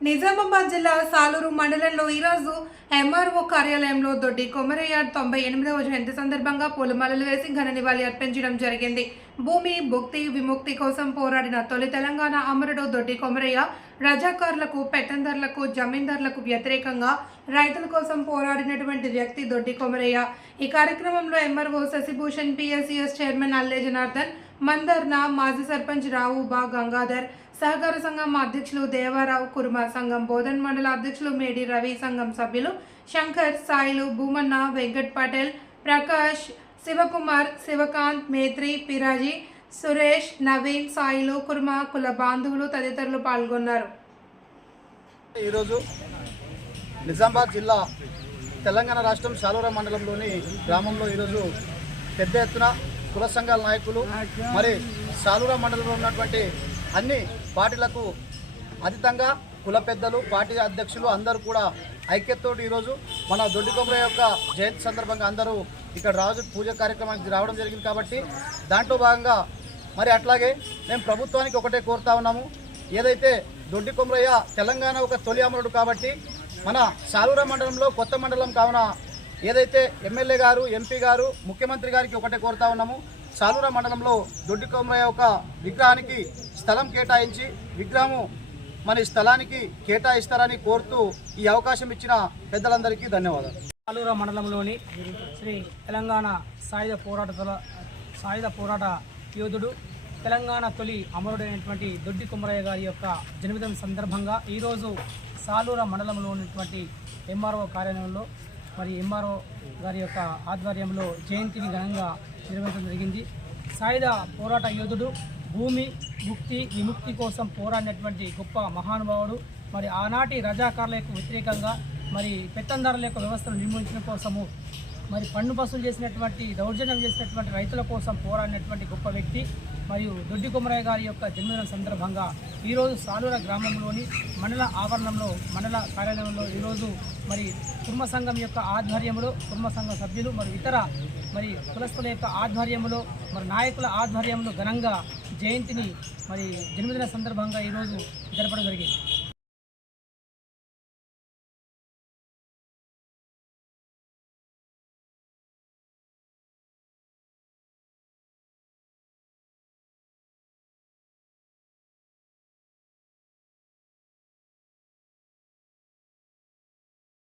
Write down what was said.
నిజామాబాద్ జిల్లా సాలూరు మండలంలో ఈరోజు ఎంఆర్ఓ కార్యాలయంలో దొడ్డి కొమరయ్య తొంభై ఎనిమిదవ జయంతి సందర్భంగా పూలమాలలు వేసి ఘన నివాళి అర్పించడం జరిగింది. భూమి భుక్తి విముక్తి కోసం పోరాడిన తొలి తెలంగాణ అమరుడు దొడ్డి కొమరయ్య రజాకారులకు పెత్తందర్లకు జమీందారులకు వ్యతిరేకంగా రైతుల కోసం పోరాడినటువంటి వ్యక్తి దొడ్డి కొమరయ్య. ఈ కార్యక్రమంలో ఎంఆర్ఓ శశిభూషణ్ పిఎస్సిఎస్ చైర్మన్ అల్లే జనార్దన్ మందర్న మాజీ సర్పంచ్ రావు బా గంగాధర్ సహకార సంఘం అధ్యక్షులు దేవారావు కుర్మ సంఘం బోధన్ మండల అధ్యక్షులు మేడి రవి సంఘం సభ్యులు శంకర్ సాయిలు భూమన్న వెంకట్ పటేల్ ప్రకాష్ శివకుమార్ శివకాంత్ మేత్రి పిరాజీ సురేష్ నవీన్ సాయిలు కుర్మ కుల బాంధవులు తదితరులు పాల్గొన్నారు. ఈరోజు నిజామాబాద్ జిల్లా తెలంగాణ రాష్ట్రం శాలూరా మండలంలోని గ్రామంలో ఈరోజు పెద్ద ఎత్తున కుల సంఘాల నాయకులు మరి శాలూరా మండలంలో ఉన్నటువంటి అన్ని పార్టీలకు అతీతంగా కుల పెద్దలు పార్టీ అధ్యక్షులు అందరూ కూడా ఐక్యతతోటి ఈరోజు మన దొడ్డి కొమర యొక్క జయంతి సందర్భంగా అందరూ ఇక్కడ రాజు పూజ కార్యక్రమానికి రావడం జరిగింది కాబట్టి దాంట్లో భాగంగా మరి అట్లాగే మేము ప్రభుత్వానికి ఒకటే కోరుతా ఉన్నాము. ఏదైతే దొడ్డి కొమరయ్య తెలంగాణ ఒక తొలి అమరుడు కాబట్టి మన సాలూర మండలంలో కొత్త మండలం కావున ఏదైతే ఎమ్మెల్యే గారు ఎంపీ గారు ముఖ్యమంత్రి గారికి ఒకటే కోరుతా ఉన్నాము. సాలూర మండలంలో దొడ్డి కొమరయ్య ఒక విగ్రహానికి స్థలం కేటాయించి విగ్రహము మన స్థలానికి కేటాయిస్తారని కోరుతూ ఈ అవకాశం ఇచ్చిన పెద్దలందరికీ ధన్యవాదాలు. సాలూర మండలంలోని శ్రీ తెలంగాణ సాయుధ పోరాట సాయుధ పోరాట యోధుడు తెలంగాణ తొలి అమరుడైనటువంటి దొడ్డి కుమరయ్య గారి యొక్క జన్మదినం సందర్భంగా ఈరోజు సాలూర మండలంలో ఉన్నటువంటి ఎంఆర్ఓ కార్యాలయంలో మరి ఎంఆర్ఓ గారి యొక్క ఆధ్వర్యంలో జయంతిని ఘనంగా నిర్వహించడం జరిగింది. సాయుధ పోరాట యోధుడు భూమి ముక్తి విముక్తి కోసం పోరాడినటువంటి గొప్ప మహానుభావుడు మరి ఆనాటి రజాకారులకు వ్యతిరేకంగా మరి పెత్తందారుల యొక్క వ్యవస్థను నిర్మూలించడం కోసము మరి పన్ను వసూలు చేసినటువంటి దౌర్జన్యం చేసినటువంటి రైతుల కోసం పోరాడినటువంటి గొప్ప వ్యక్తి మరియు దొడ్డి కుమరయ్య గారి యొక్క జన్మదినం సందర్భంగా ఈరోజు సాలూర గ్రామంలోని మండల ఆవరణంలో మండల కార్యాలయంలో ఈరోజు మరి కుర్మ సంఘం యొక్క ఆధ్వర్యంలో కుర్మ సంఘ సభ్యులు మరి ఇతర మరి కులస్తుల యొక్క ఆధ్వర్యంలో మరి నాయకుల ఆధ్వర్యంలో ఘనంగా జయంతిని మరి జన్మదిన సందర్భంగా ఈరోజు జరపడం జరిగింది.